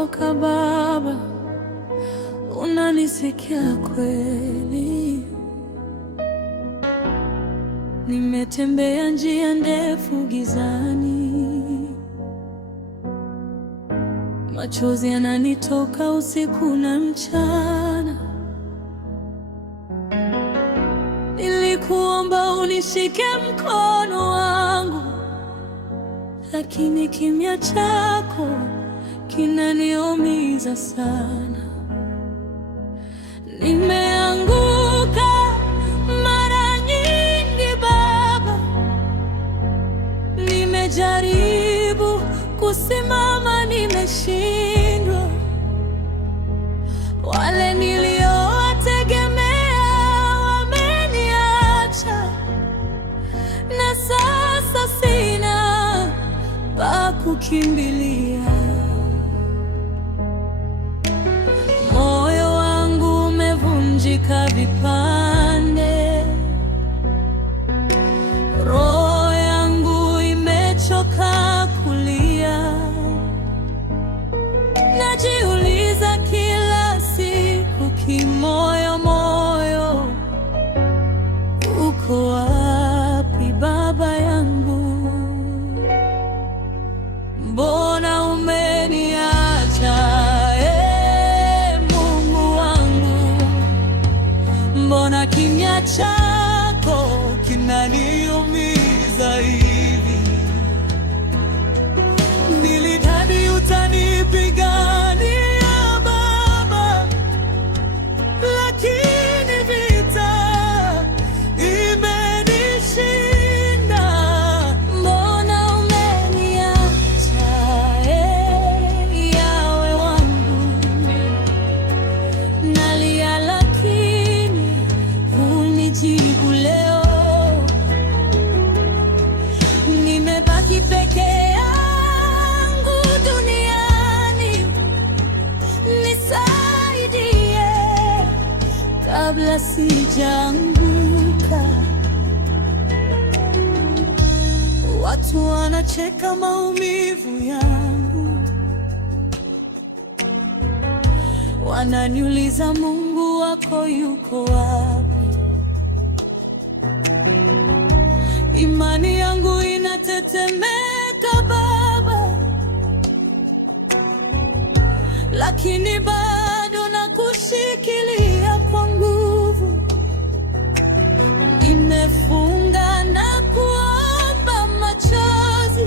nimechoka Baba, unanisikia kweli? Nimetembea njia ndefu gizani, machozi yananitoka usiku na mchana. Nilikuomba unishike mkono wangu, lakini kimya chako kinaniumiza sana. Nimeanguka mara nyingi Baba, nimejaribu kusimama, nimeshindwa. Wale niliowategemea wameniacha, na sasa sina pa kukimbilia. Moyo wangu umevunjika vipande, roho yangu imechoka kulia. Najiuliza kila siku kimoyo moyo, uko wapi Baba yangu? Mbona umeniacha, Mungu wangu? Mbona kimya chako kinaniumiza hivi? Nilidhani utanipigania Baba, lakini vita imenishinda. Mbona umeniacha, Yawe wangu? Nalia lakini hunijibu leo. Nimebaki peke yangu duniani, nisaidie kabla sijaanguka. Watu wanacheka maumivu yangu, wananiuliza Mungu wako yuko wapi? Imani yangu inatetemeka Baba, lakini bado nakushikilia kwa nguvu. Nimefunga na kuomba machozi,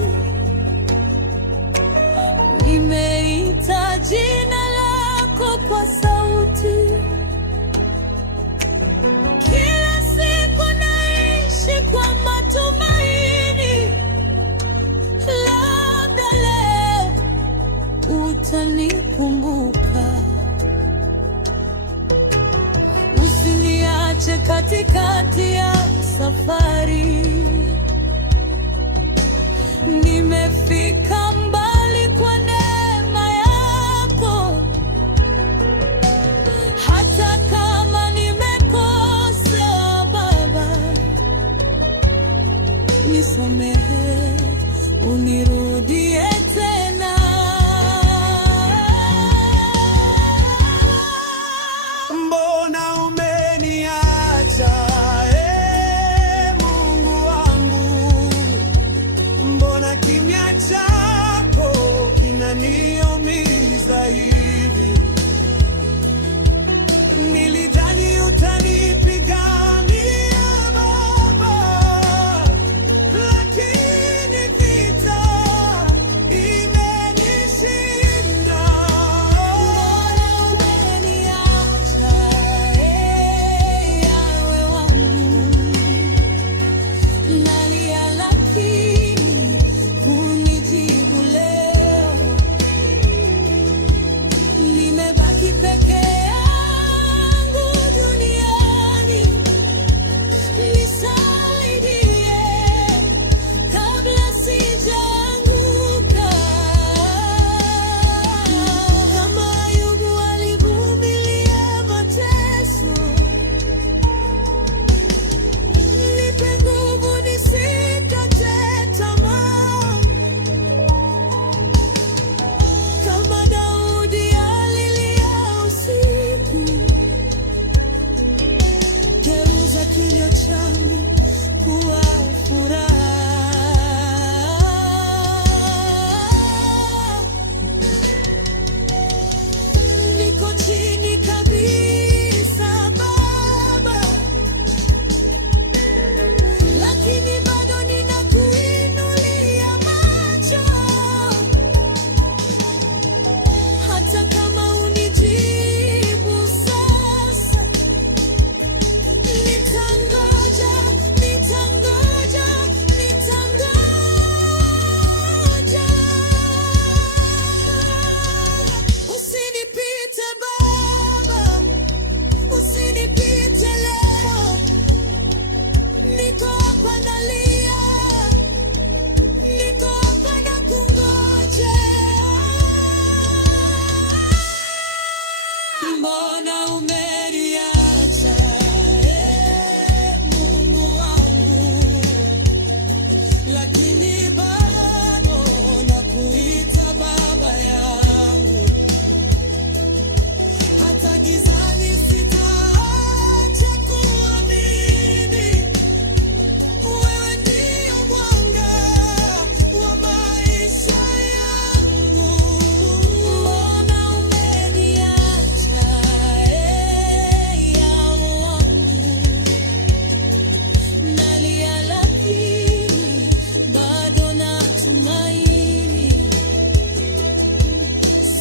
nimeita jina lako kwa sauti. Kila siku naishi kwa matumaini, labda leo utanikumbuka. Usiniache katikati ya safari, nimefika mbali kwa neema yako. Hata kama nimekosa Baba, nisamehe, unirudie tena. Mbona umeniacha, Mungu wangu? Mbona kimya chako kinaniumiza hivi? Nilidhani utanipigania Baba, lakini vita nalia lakini bado natumaini.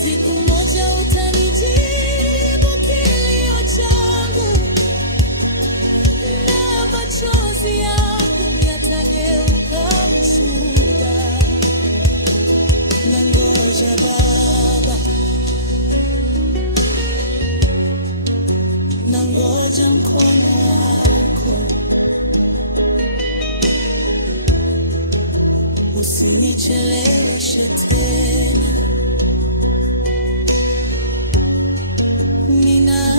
Siku moja utanijibu kilio changu, na machozi yangu yatageuka ushuhuda. Nangoja Baba, nangoja mkono wako, usinicheleweshe tena. Nina